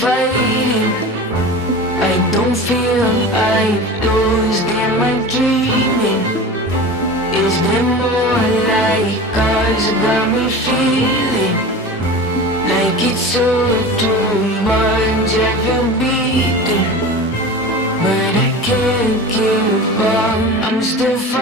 fighting. I don't feel I'm lost in my dreaming. Is there more like cause got me feeling like it's so